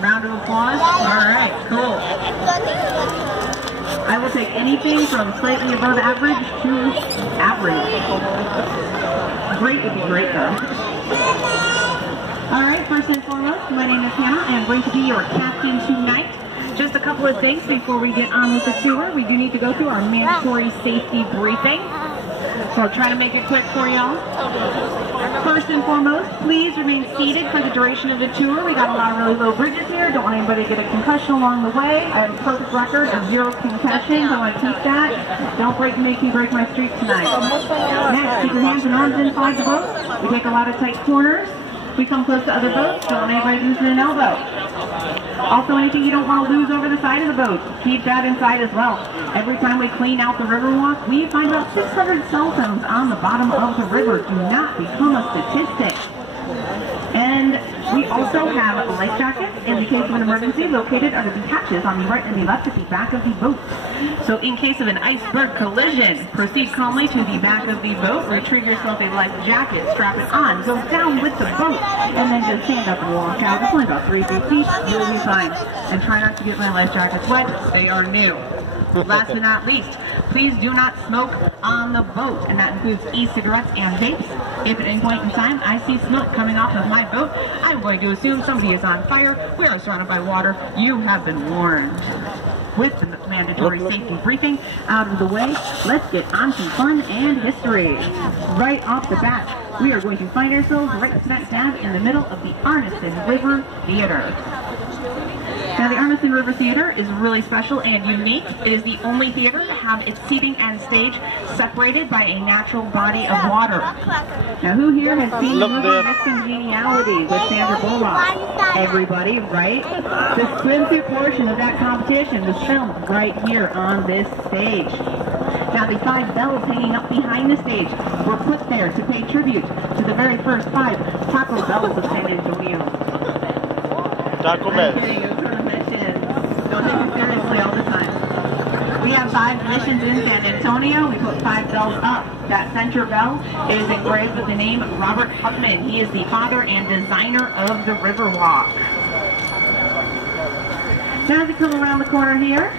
Round of applause. All right, cool. I will take anything from slightly above average to average. Great would be great though. All right, first and foremost, my name is Hannah. I am going to be your captain tonight. Just a couple of things before we get on with the tour. We do need to go through our mandatory safety briefing. So I'll try to make it quick for y'all. First and foremost, please remain seated for the duration of the tour. We got a lot of really low bridges here. Don't want anybody to get a concussion along the way. I have a perfect record of 0 concussions. I want to keep that. Don't make me break my streak tonight. Next, keep your hands and arms inside the boat. We take a lot of tight corners. We come close to other boats. Don't want anybody losing an elbow. Also, anything you don't want to lose over the side of the boat, keep that inside as well. Every time we clean out the Riverwalk, we find about 600 cell phones on the bottom of the river. Do not become a statistic. And we also have life jackets in the case of an emergency located under the hatches on the right and the left at the back of the boat. So in case of an iceberg collision, proceed calmly to the back of the boat, retrieve yourself a life jacket, strap it on, go down with the boat, and then just stand up and walk out. It's only about 3 feet deep, you'll be fine. And try not to get my life jackets wet, they are new. Last but not least, please do not smoke on the boat, and that includes e-cigarettes and vapes. If at any point in time I see smoke coming off of my boat, I'm going to assume somebody is on fire. We are surrounded by water. You have been warned. With the mandatory safety briefing out of the way, let's get on to fun and history. Right off the bat, we are going to find ourselves right smack dab in the middle of the Arneson River Theater. Now, the Arneson River Theater is really special and unique. It is the only theater to have its seating and stage separated by a natural body of water. Now, who here has seen the movie Miss Congeniality with Sandra Bullock? Everybody, right? The swimsuit portion of that competition was filmed right here on this stage. Now, the 5 bells hanging up behind the stage were put there to pay tribute to the very first 5 Taco Bells of San Antonio. Taco Bell. Don't take it seriously all the time. We have 5 missions in San Antonio. We put 5 bells up. That center bell is engraved with the name Robert Hupman. He is the father and designer of the Riverwalk. Now as we come around the corner here,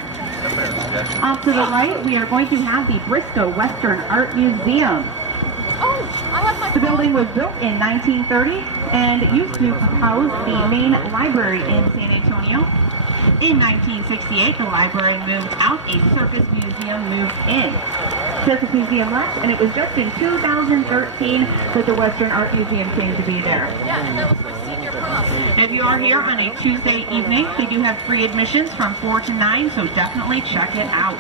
off to the right, we are going to have the Briscoe Western Art Museum. The building was built in 1930 and it used to house the main library in San Antonio. In 1968, the library moved out, a circus museum moved in. Circus Museum left, and it was just in 2013 that the Western Art Museum came to be there. Yeah, that was for senior prom. If you are here on a Tuesday evening, they do have free admissions from 4 to 9, so definitely check it out.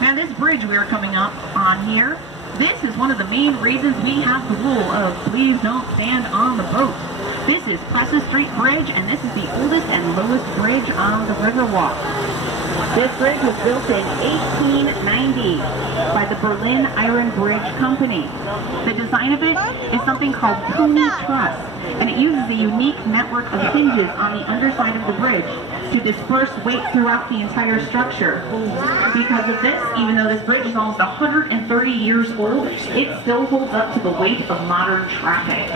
Now this bridge we are coming up on here, this is one of the main reasons we have the rule of please don't stand on the boat. This is Presa Street Bridge, and this is the oldest and lowest bridge on the Riverwalk. This bridge was built in 1890 by the Berlin Iron Bridge Company. The design of it is something called Pony Truss, and it uses a unique network of hinges on the underside of the bridge to disperse weight throughout the entire structure. Because of this, even though this bridge is almost 130 years old, it still holds up to the weight of modern traffic.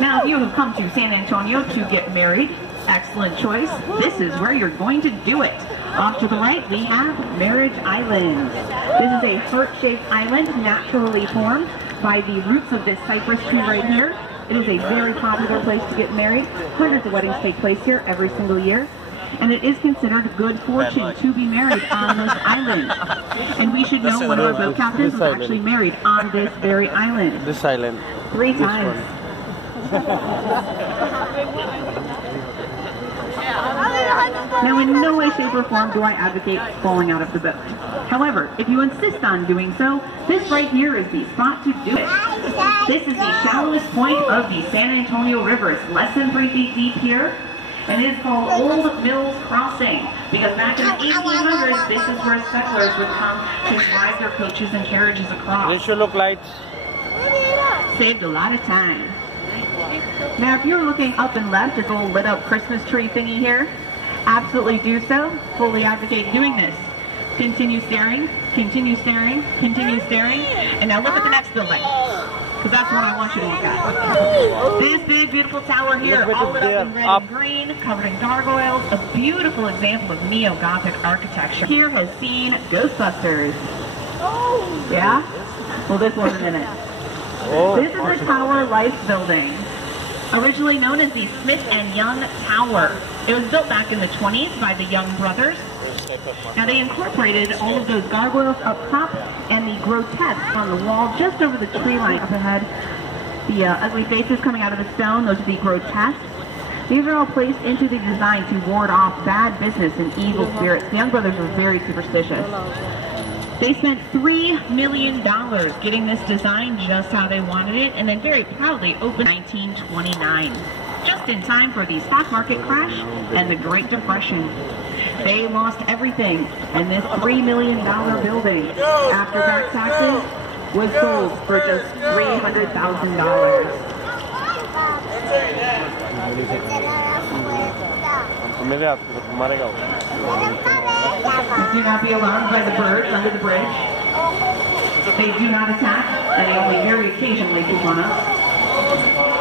Now, if you have come to San Antonio to get married, excellent choice. This is where you're going to do it. Off to the right, we have Marriage Island. This is a heart-shaped island naturally formed by the roots of this cypress tree right here. It is a very popular place to get married. Hundreds of weddings take place here every single year. And it is considered good fortune to be married on this island. And we should know one of our boat captains was actually married on this very island. This island. 3 times. Now, in no way, shape, or form do I advocate falling out of the boat. However, if you insist on doing so, this right here is the spot to do it. This is the shallowest point of the San Antonio River. It's less than 3 feet deep here, and it is called Old Mills Crossing, because back in the 1800s, this is where settlers would come to drive their coaches and carriages across. They should look lights. Saved a lot of time. Now, if you're looking up and left, this little lit up Christmas tree thingy here, absolutely do so. Fully advocate doing this. Continue staring, continue staring, continue staring, and now look at the next building. because that's what I want you to look at. This big, beautiful tower here, all lit up in red and green, covered in gargoyles, a beautiful example of neo-Gothic architecture. Here has seen Ghostbusters. Oh! Yeah? Well, this wasn't in it. Oh, this is the Tower Life building, originally known as the Smith and Young Tower. It was built back in the 20s by the Young brothers. Now they incorporated all of those gargoyles up top and the grotesque on the wall just over the tree line up ahead. The ugly faces coming out of the stone, those are the grotesques. These are all placed into the design to ward off bad business and evil spirits. The Young brothers were very superstitious. They spent $3 million getting this design just how they wanted it, and then very proudly opened in 1929, just in time for the stock market crash and the Great Depression. They lost everything, and this $3 million building, after back taxes, was sold for just $300,000. Do not be alarmed by the birds under the bridge. They do not attack, and they only very occasionally poop on us.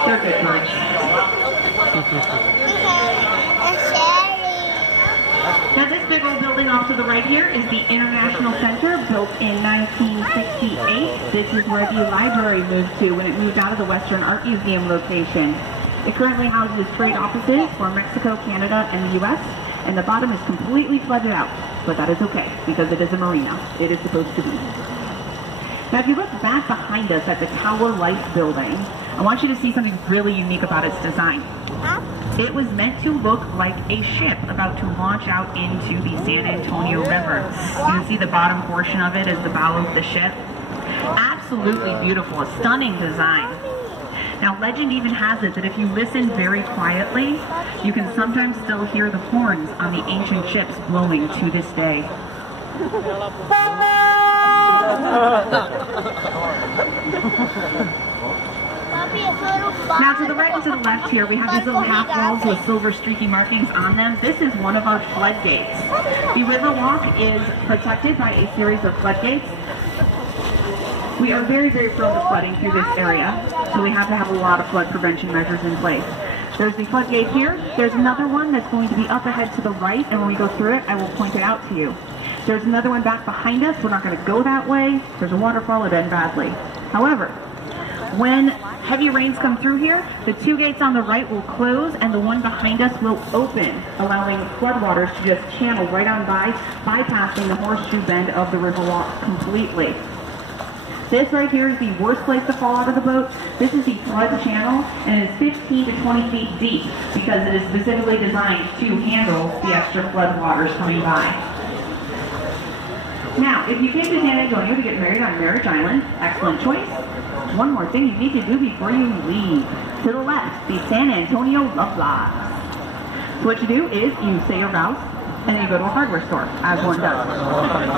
They're good birds. Now this big old building off to the right here is the International Center, built in 1968. This is where the library moved to when it moved out of the Western Art Museum location. It currently houses trade offices for Mexico, Canada, and the U.S., and the bottom is completely flooded out, but that is okay, because it is a marina. It is supposed to be. Now if you look back behind us at the Tower Life building, I want you to see something really unique about its design. It was meant to look like a ship about to launch out into the San Antonio River. You can see the bottom portion of it is the bow of the ship. Absolutely beautiful, a stunning design. Now legend even has it that if you listen very quietly, you can sometimes still hear the horns on the ancient ships blowing to this day. Now to the right and to the left here, we have these little half walls with silver streaky markings on them. This is one of our floodgates. The Riverwalk is protected by a series of floodgates. We are very, very prone to flooding through this area, so we have to have a lot of flood prevention measures in place. There's the floodgate here. There's another one that's going to be up ahead to the right, and when we go through it, I will point it out to you. There's another one back behind us. We're not going to go that way. There's a waterfall. It ends badly. However, when heavy rains come through here, the two gates on the right will close and the one behind us will open, allowing floodwaters to just channel right on by, bypassing the horseshoe bend of the Riverwalk completely. This right here is the worst place to fall out of the boat. This is the flood channel, and it is 15 to 20 feet deep because it is specifically designed to handle the extra floodwaters coming by. Now, if you came to San Antonio to get married on Marriage Island, excellent choice. One more thing you need to do before you leave. To the left, the San Antonio Love Lodge. So what you do is you say your vows, and then you go to a hardware store, as one does.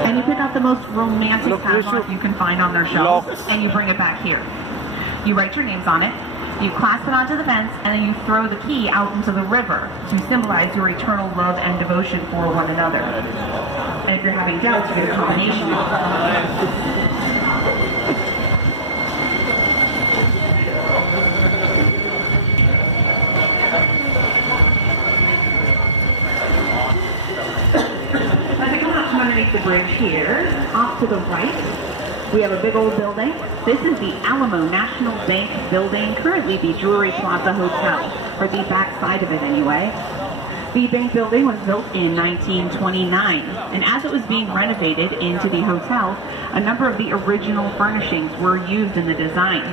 And you pick out the most romantic padlock you can find on their shelves, and you bring it back here. You write your names on it, you clasp it onto the fence, and then you throw the key out into the river to symbolize your eternal love and devotion for one another. And if you're having doubts, you get a combination. Underneath the bridge here, off to the right, we have a big old building. This is the Alamo National Bank building, currently the Jewelry Plaza Hotel, or the back side of it anyway. The bank building was built in 1929, and as it was being renovated into the hotel, a number of the original furnishings were used in the design.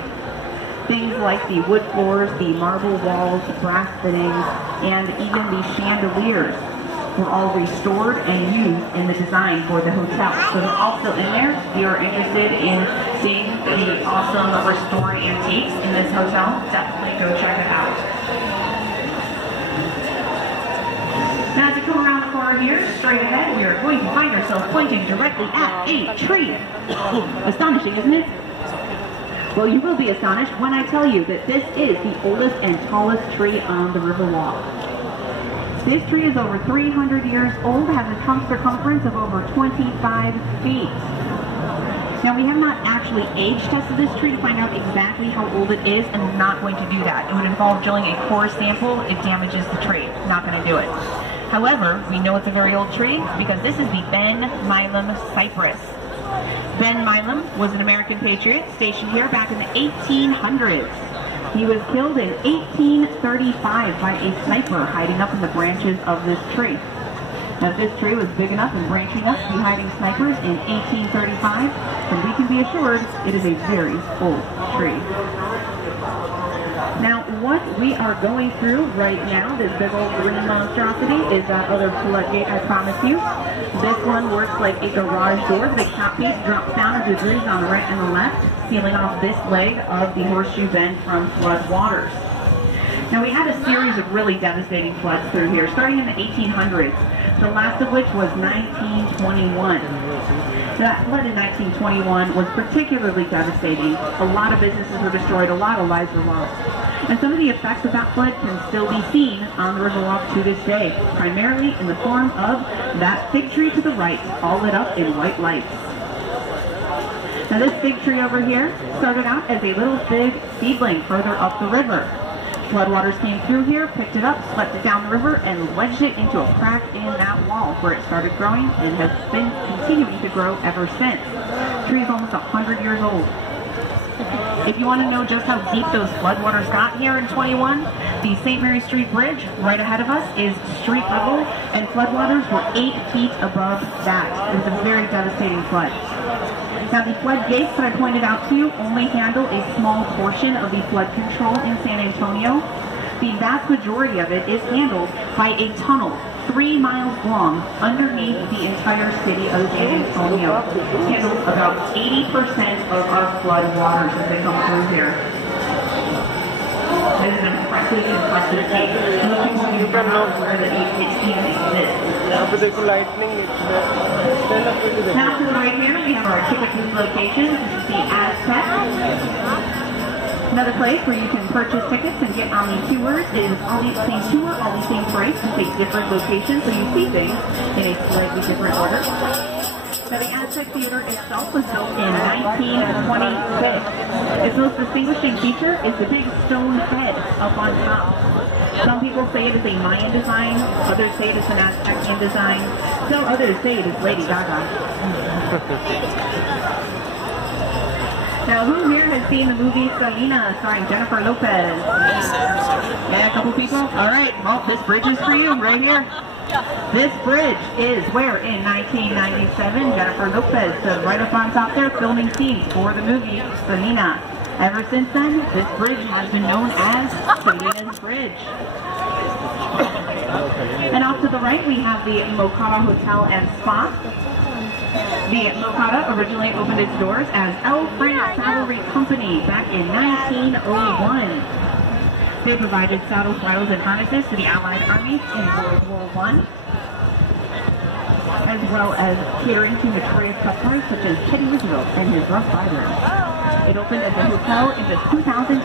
Things like the wood floors, the marble walls, brass fittings, and even the chandeliers were all restored and used in the design for the hotel. So they're all still in there. If you're interested in seeing the awesome restored antiques in this hotel, definitely go check it out. Now as you come around the corner here, straight ahead, we are going to find ourselves pointing directly at a tree. Astonishing, isn't it? Well, you will be astonished when I tell you that this is the oldest and tallest tree on the Riverwalk. This tree is over 300 years old, has a trunk circumference of over 25 feet. Now, we have not actually age tested this tree to find out exactly how old it is, and we're not going to do that. It would involve drilling a core sample. It damages the tree. Not going to do it. However, we know it's a very old tree because this is the Ben Milam cypress. Ben Milam was an American patriot stationed here back in the 1800s. He was killed in 1835 by a sniper hiding up in the branches of this tree. Now, if this tree was big enough and branching enough to be hiding snipers in 1835, then we can be assured it is a very old tree. Now, what we are going through right now, this big old green monstrosity, is that other floodgate I promised you. This one works like a garage door. The top piece drops down into grooves on the right and the left, sealing off this leg of the horseshoe bend from flood waters. Now, we had a series of really devastating floods through here, starting in the 1800s, the last of which was 1921. That flood in 1921 was particularly devastating. A lot of businesses were destroyed, a lot of lives were lost. And some of the effects of that flood can still be seen on the Riverwalk to this day, primarily in the form of that fig tree to the right, all lit up in white lights. Now, this fig tree over here started out as a little fig seedling further up the river. Floodwaters came through here, picked it up, swept it down the river, and wedged it into a crack in that wall where it started growing and has been continuing to grow ever since. The tree is almost 100 years old. If you want to know just how deep those floodwaters got here in 21, the St. Mary Street Bridge right ahead of us is street level, and floodwaters were 8 feet above that. It was a very devastating flood. Now, the flood gates that I pointed out to you only handle a small portion of the flood control in San Antonio. The vast majority of it is handled by a tunnel 3 miles long underneath the entire city of San Antonio. It handles about 80% of our flood waters as they come through here. It is an impressive feat. You can look where the it even exists. Now to the right here, we have our ticket booth location. This is the Aztec. Another place where you can purchase tickets and get on the tours is all the same tour, all the same price, just a different location, so you see things in a slightly different order. Now, the Aztec Theater itself was built in 1926. Its most distinguishing feature is the big stone head up on top. Some people say it is a Mayan design, others say it is an Aztecian design, still others say it is Lady Gaga. Now, who here has seen the movie Selena starring Jennifer Lopez? Yeah, a couple people? Alright, well, this bridge is for you right here. This bridge is where in 1997 Jennifer Lopez stood right up on top there filming scenes for the movie Selena. Ever since then, this bridge has been known as Selena's Bridge. And off to the right, we have the Mokata Hotel and Spa. The Mokata originally opened its doors as L. Frank Cavalry Company back in 1901. They provided saddles, bridles, and harnesses to the Allied armies in World War I, as well as catering to notorious customers such as Teddy Roosevelt and his Rough Riders. It opened as a hotel in 2003.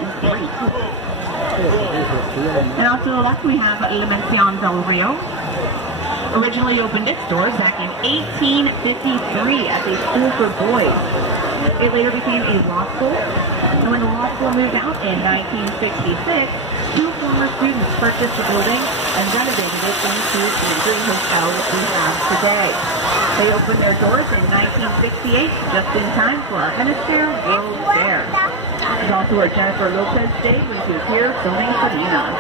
And off to the left, we have La Mansión del Rio. Originally opened its doors back in 1853 as a school for boys. It later became a law school, and when the law school moved out in 1966, 2 former students purchased the building and renovated it into the dream hotel that we have today. They opened their doors in 1968, just in time for our Hemisphere World Fair. It's also where Jennifer Lopez stayed when she was here filming Selena.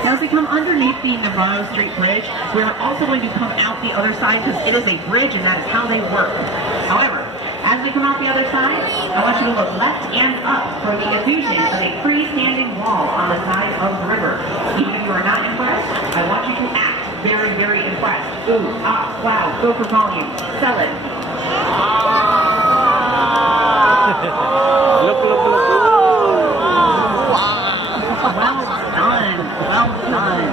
Now, as we come underneath the Navarro Street Bridge, we are also going to come out the other side because it is a bridge and that is how they work. However, as we come out the other side, I want you to look left and up for the illusion of a freestanding wall on the side of the river. Even if you are not impressed, I want you to act very, very impressed. Ooh, ah, wow, go for volume. Sell it. Look. Well done. Well done.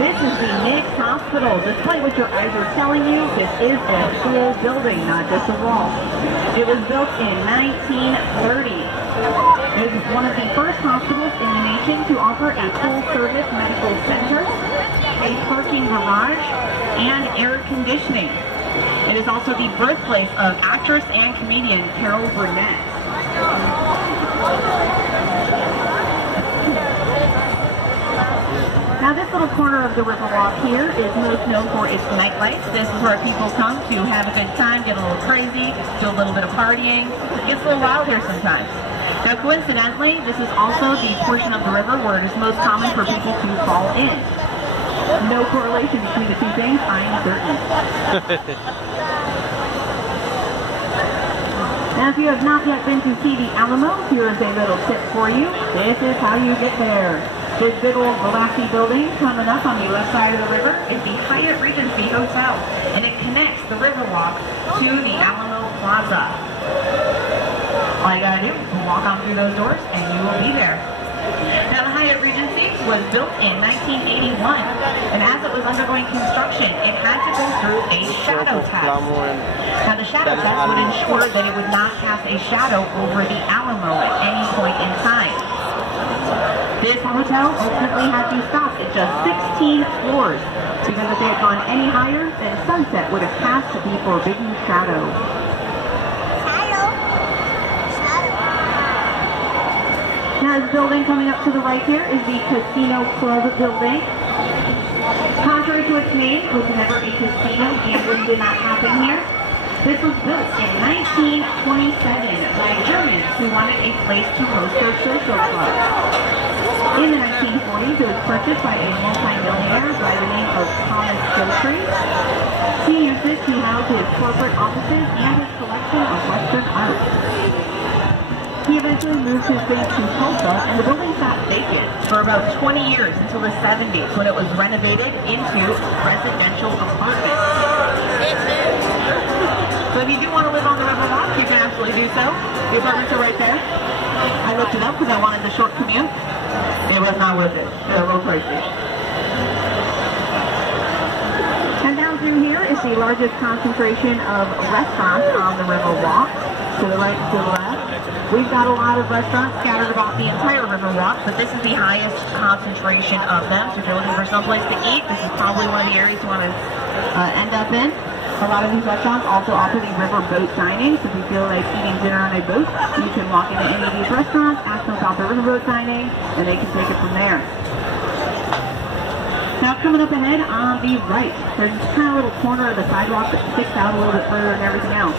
This is the Nick's Hospital. Despite what your eyes are telling you, this is a full building, not just a wall. It was built in 1930. It is one of the first hospitals in the nation to offer a full-service medical center, a parking garage, and air conditioning. It is also the birthplace of actress and comedian Carol Burnett. Now this little corner of the Riverwalk here is most known for its nightlife. This is where people come to have a good time, get a little crazy, do a little bit of partying. It gets a little wild here sometimes. Now coincidentally, this is also the portion of the river where it is most common for people to fall in. No correlation between the two things, I'm certain. Now if you have not yet been to see the Alamo, here is a little tip for you. This is how you get there. This big old glassy building coming up on the left side of the river is the Hyatt Regency Hotel, and it connects the Riverwalk to the Alamo Plaza. All you gotta do is walk on through those doors and you will be there. Now the Hyatt Regency was built in 1981, and as it was undergoing construction, it had to go through a shadow test. Now the shadow test would ensure that it would not cast a shadow over the Alamo at any point in time. This hotel ultimately had to stop at just 16 floors, because if they had gone any higher, then sunset would have cast the forbidden shadow. Now this building coming up to the right here is the Casino Club building. Contrary to its name, it was never a casino. Gambling did not happen here. This was built in 1927 by Germans who wanted a place to host their social club. In the 1940s, it was purchased by a multi-millionaire by the name of Thomas Giltree. He used it to house his corporate offices and his collection of Western art. He eventually moved his base to Tulsa, and the building sat vacant for about 20 years until the 70s, when it was renovated into residential apartments. So if you do want to live on the Riverwalk, you can absolutely do so. The apartments are right there. I looked it up because I wanted the short commute. It was not worth it. They're a little pricey. And down through here is the largest concentration of restaurants on the Riverwalk. To the right and to the left. We've got a lot of restaurants scattered about the entire Riverwalk, but this is the highest concentration of them. So if you're looking for someplace to eat, this is probably one of the areas you want to end up in. A lot of these restaurants also offer the river boat dining, so if you feel like eating dinner on a boat, you can walk into any of these restaurants, ask them about the riverboat dining, and they can take it from there. Now coming up ahead on the right, there's this kind of little corner of the sidewalk that sticks out a little bit further than everything else.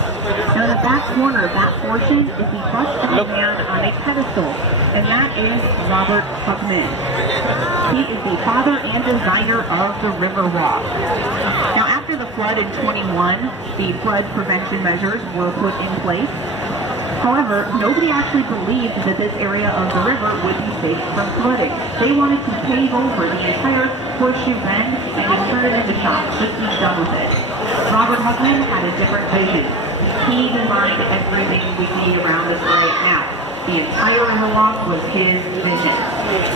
Now in the back corner of that portion is the bust of a man on a pedestal, and that is Robert Huckman. He is the father and designer of the Riverwalk. Now after the flood in 21, the flood prevention measures were put in place. However, nobody actually believed that this area of the river would be safe from flooding. They wanted to pave over the entire horseshoe bend and just turn it into shops, just be done with it. Robert Huckman had a different vision. He designed everything we see around us right now. The entire Riverwalk was his vision.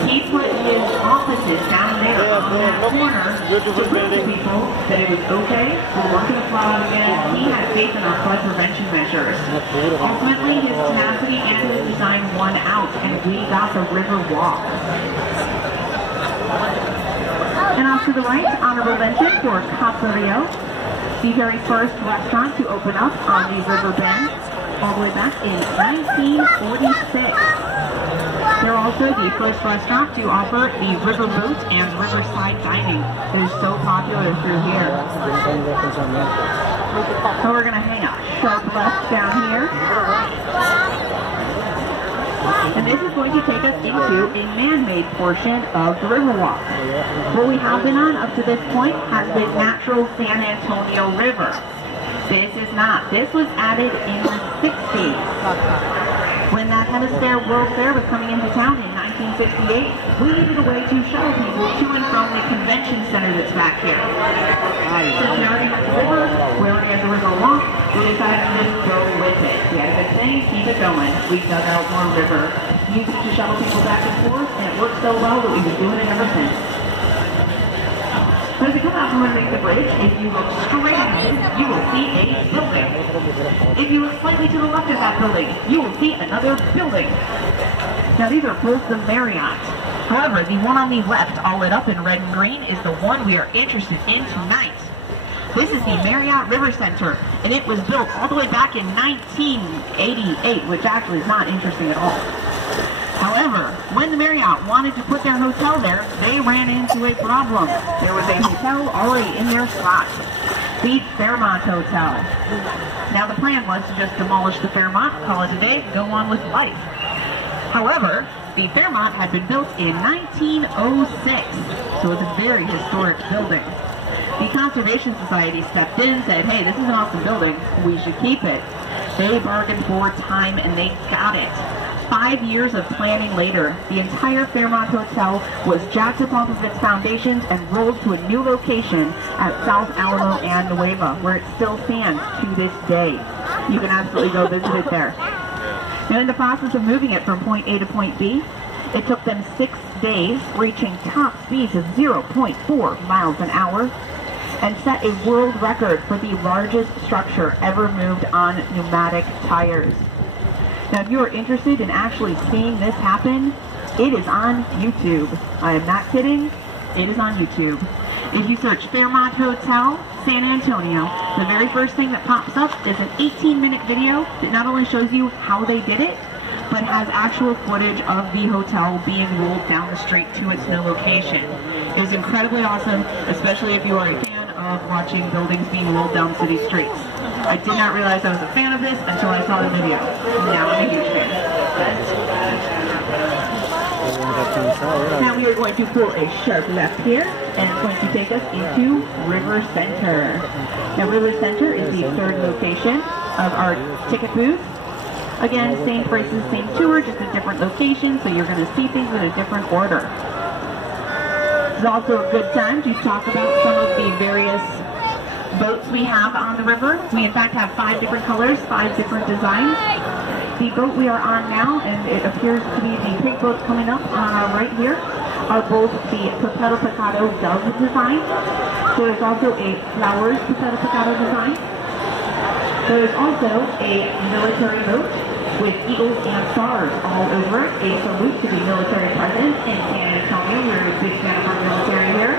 He put his offices down there on that corner to prove to people that it was okay, we weren't going to flood out again. He had faith in our flood prevention measures. Ultimately, his tenacity and his design won out, and we got the Riverwalk. And off to the right, honorable mention for Caserio, the very first restaurant to open up on the river bend, all the way back in 1946. They're also the first restaurant to offer the riverboat and riverside dining. They're so popular through here. So we're going to hang a sharp left down here. And this is going to take us into a man-made portion of the Riverwalk. What we have been on up to this point has been natural San Antonio River. This is not. This was added in the 60s. When that Hemisphere World Fair was coming into town in 1968, we needed a way to shuttle people to and from the convention center that's back here. Since we already have the river, we already have the river walk, we decided to just go with it. We had a good thing, keep it going. We dug out more river, used it to shuttle people back and forth, and it worked so well that we've been doing it ever since. So as you come out from underneath the bridge, if you look straight ahead, you will see a building. If you look slightly to the left of that building, you will see another building. Now these are both the Marriott. However, the one on the left, all lit up in red and green, is the one we are interested in tonight. This is the Marriott River Center, and it was built all the way back in 1988, which actually is not interesting at all. However, when the Marriott wanted to put their hotel there, they ran into a problem. There was a hotel already in their spot, the Fairmont Hotel. Now the plan was to just demolish the Fairmont, call it a day, go on with life. However, the Fairmont had been built in 1906, so it's a very historic building. The Conservation Society stepped in, said, hey, this is an awesome building, we should keep it. They bargained for time and they got it. 5 years of planning later, the entire Fairmont Hotel was jacked up off of its foundations and rolled to a new location at South Alamo and Nueva, where it still stands to this day. You can absolutely go visit it there. Now, in the process of moving it from point A to point B, it took them 6 days, reaching top speeds of 0.4 miles an hour, and set a world record for the largest structure ever moved on pneumatic tires. Now, if you are interested in actually seeing this happen, it is on YouTube. I am not kidding. It is on YouTube. If you search Fairmont Hotel, San Antonio, the very first thing that pops up is an 18-minute video that not only shows you how they did it, but has actual footage of the hotel being rolled down the street to its new location. It was incredibly awesome, especially if you are a fan of watching buildings being rolled down city streets. I did not realize I was a fan of this until I saw the video. Now I'm a huge fan. Now we are going to pull a sharp left here, and it's going to take us into River Center. Now River Center is the third location of our ticket booth. Again, same prices, same tour, just a different location, so you're going to see things in a different order. This is also a good time to talk about some of the various boats we have on the river. We in fact have 5 different colors, 5 different designs. The boat we are on now, and it appears to be the pink boats coming up right here, are both the Papel Picado Dove design. There is also a Flowers Papel Picado design. There is also a military boat with eagles and stars all over it, a salute to the military presence in San Antonio. We're a big fan of our military here.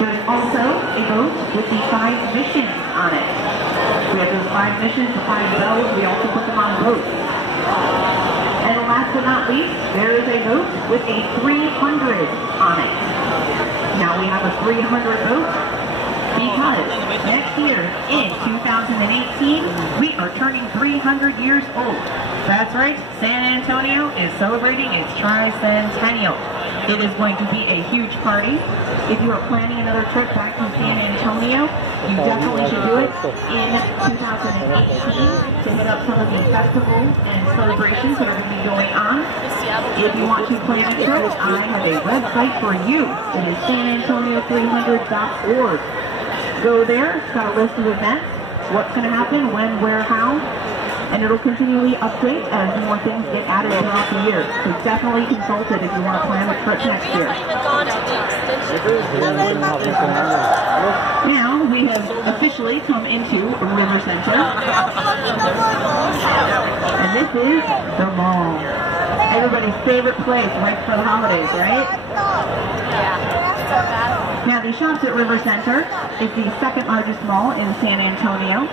There's also a boat with the 5 missions on it. We have those 5 missions, the 5 bells, we also put them on boats. And last but not least, there is a boat with a 300 on it. Now we have a 300 boat because next year, in 2018, we are turning 300 years old. That's right, San Antonio is celebrating its tricentennial. It is going to be a huge party. If you are planning another trip back to San Antonio, you definitely should do it in 2018 to hit up some of the festivals and celebrations that are going to be going on. If you want to plan a trip, I have a website for you. It is sanantonio300.org. Go there, it's got a list of events, what's going to happen, when, where, how, and it'll continually update as more things get added throughout the year. So definitely consult it if you want to plan a trip next year. Now we have officially come into River Center. And this is the mall. Everybody's favorite place right for the holidays, right? Now the Shops at River Center is the second largest mall in San Antonio.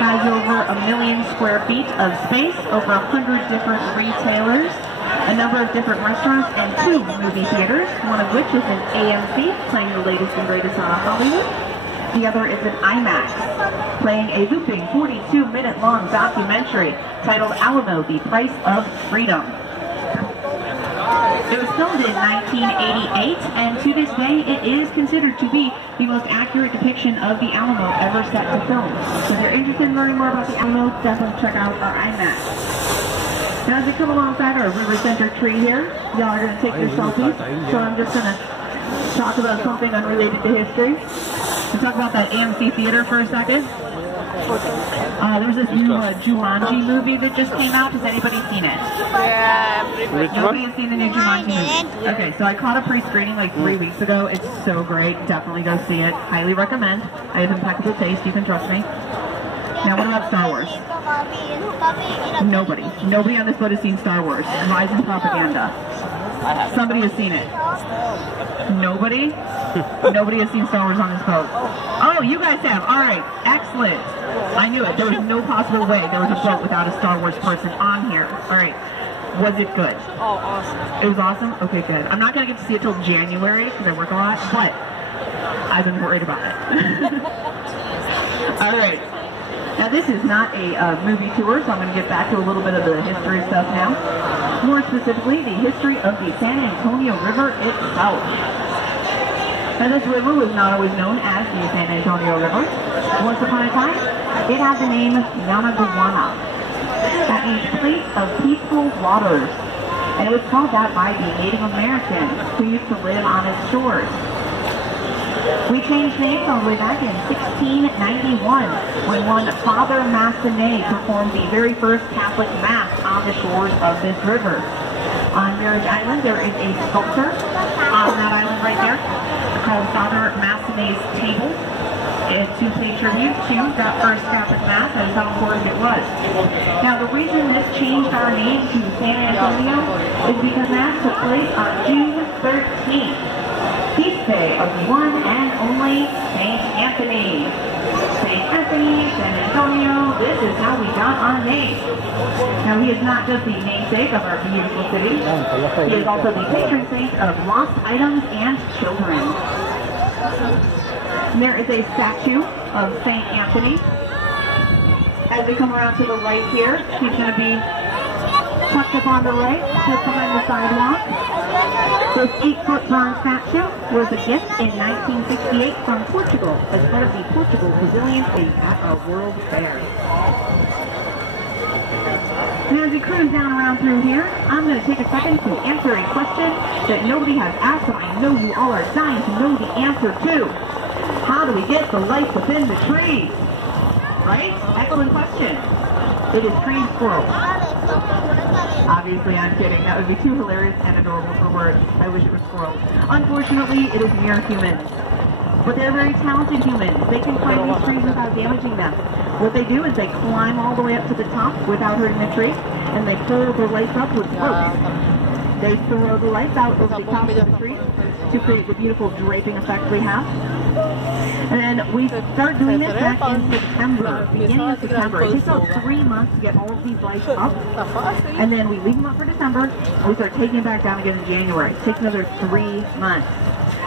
Has over 1 million square feet of space, over 100 different retailers, a number of different restaurants, and 2 movie theaters, one of which is an AMC, playing the latest and greatest on Hollywood. The other is an IMAX, playing a looping 42-minute long documentary titled Alamo, The Price of Freedom. It was filmed in 1988, and to this day, it is considered to be the most accurate depiction of the Alamo ever set to film. So if you're interested in learning more about the Alamo, definitely check out our IMAX. Now, as we come alongside our River Center tree here, y'all are going to take your selfies, so I'm just going to talk about something unrelated to history. We'll talk about that AMC theater for a second. There's this new Jumanji movie that just came out. Has anybody seen it? Yeah. Nobody has seen the new Jumanji movie. Okay, so I caught a pre-screening like 3 weeks ago. It's so great. Definitely go see it. Highly recommend. I have impeccable taste. You can trust me. Now, what about Star Wars? Nobody. Nobody on this boat has seen Star Wars. Lies and propaganda. Somebody has seen it. Nobody? Nobody has seen Star Wars on this boat. Oh, you guys have. All right. Excellent. I knew it. There was no possible way there was a boat without a Star Wars person on here. All right. Was it good? Oh, awesome. It was awesome? Okay, good. I'm not going to get to see it till January because I work a lot, but I've been worried about it. All right. Now, this is not a movie tour, so I'm going to get back to a little bit of the history stuff now. More specifically, the history of the San Antonio River itself. Now, this river was not always known as the San Antonio River. Once upon a time, it had the name Yanaguana. That means place of peaceful waters. And it was called that by the Native Americans who used to live on its shores. We changed names all the way back in 1691 when one Father Massenet performed the very first Catholic Mass on the shores of this river. On Marriage Island, there is a sculpture on that island right there called Father Massenet's Table. It's to pay tribute to that first Catholic Mass and how important it was. Now, the reason this changed our name to San Antonio is because Mass took place on June 13th, feast day of the one and only Saint Anthony. Saint Anthony, San Antonio, this is how we got our name. Now, he is not just the namesake of our beautiful city, he is also the patron saint of lost items and children. And there is a statue of Saint Anthony. As we come around to the right here, he's going to be tucked up on the right, just behind the sidewalk. This 8-foot bronze statue was a gift in 1968 from Portugal as part of the Portugal Pavilion at a World Fair. Now, as we cruise down around through here, I'm going to take a second to answer a question that nobody has asked, but I know you all are dying to know the answer to. How do we get the lights within the trees? Right? Excellent question. It is trained squirrels. Obviously, I'm kidding. That would be too hilarious and adorable for words. I wish it was squirrels. Unfortunately, it is mere humans. But they're very talented humans. They can climb these trees without damaging them. What they do is they climb all the way up to the top without hurting the tree, and they pull the lights up with ropes. They throw the lights out over the top of the tree to create the beautiful draping effect we have. And then we start doing this back in September, beginning of September. It takes about 3 months to get all of these lights up, and then we leave them up for December, and we start taking them back down again in January. It takes another 3 months.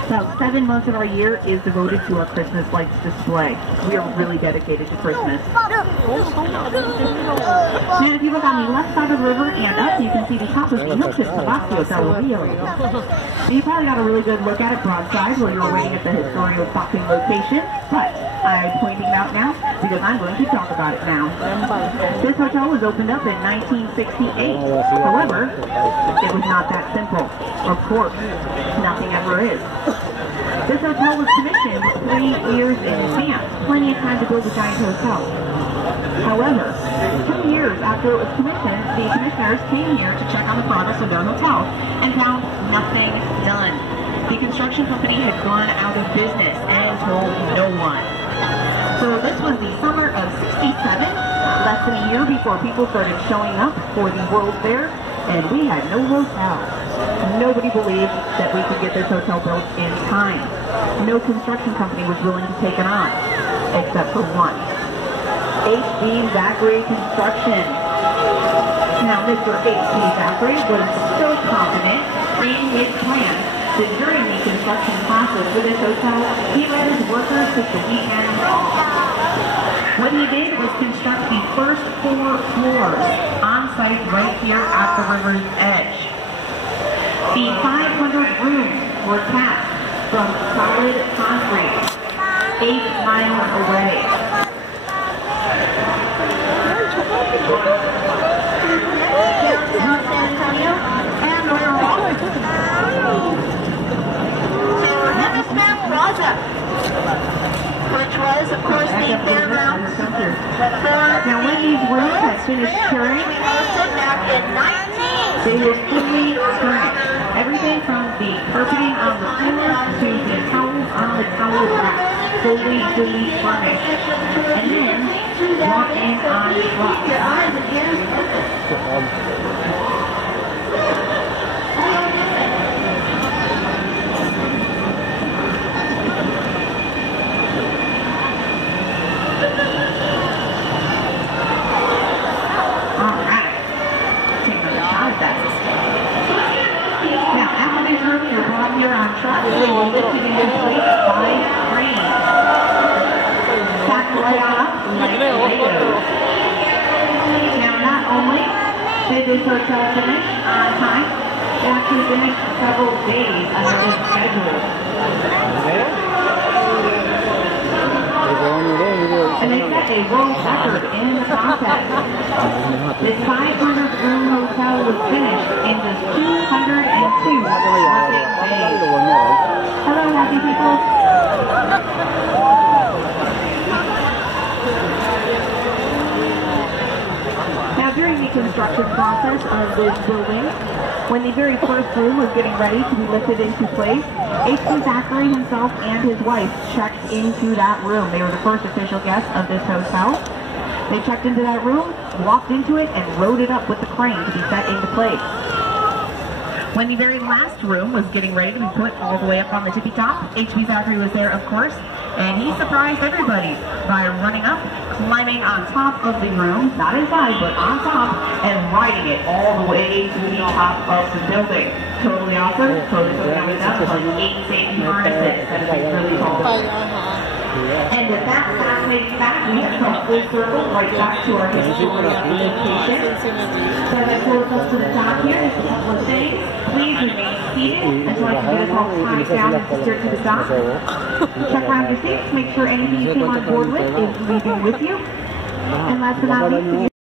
About 7 months of our year is devoted to our Christmas lights display. We are really dedicated to Christmas. Now, if you look on the left side of the river and up, you can see the top of the Hilton Tabasco del Rio. You probably got a really good look at it broadside while you were waiting at the historical stopping location, but I'm pointing it out now because I'm going to talk about it now. This hotel was opened up in 1968. However, it was not that simple. Of course, nothing ever is. This hotel was commissioned 3 years in advance, plenty of time to build a giant hotel. However, 2 years after it was commissioned, the commissioners came here to check on the progress of their hotel and found nothing done. The construction company had gone out of business and told no one. So this was the summer of '67, less than a year before people started showing up for the World Fair, and we had no hotel. Nobody believed that we could get this hotel built in time. No construction company was willing to take it on, except for one. H.D. Zachary Construction. Now, Mr. H.D. Zachary was so confident in his plan that during the construction process for this hotel, he let his workers take the weekend off. What he did was construct the first 4 floors on site right here at the river's edge. The 500 rooms were cast from solid concrete 8 miles away. Downtown San Antonio and Riverwalk to Hammersmith Plaza, which was, of course, the fairgrounds for now, when these rooms had finished curing, they were fully furnished. Everything from the carpeting on the floor to the towels on the towel rack, fully furnished. And then walk in on trucks. room, you're brought here on truck, and they will lift it into place by crane. Back right on up. Now, not only did this hotel finish on time, it actually finished several days ahead of schedule. And they set a world record in the process. This 500-room hotel was finished in just 202 working days. Hello, happy people. Now, during the construction process of this building, when the very first room was getting ready to be lifted into place, H.P. Zachary himself and his wife checked into that room. They were the first official guests of this hotel. They checked into that room, walked into it, and rode it up with the crane to be set into place. When the very last room was getting ready to be put all the way up on the tippy top, H.P. Zachary was there, of course, and he surprised everybody by running up, climbing on top of the room, not inside, but on top, and riding it all the way to the top of the building. Totally awesome. Totally down with us, like 8 safety harnesses. That is really cool. And with that fascinating fact, we have come full circle right back to our historic location. So as I close up to the top here, just a couple of things. Please remain seated until I can get us all tied down and secured to the dock. Check around your seats, make sure anything you came on board with is leaving with you. And last but not least,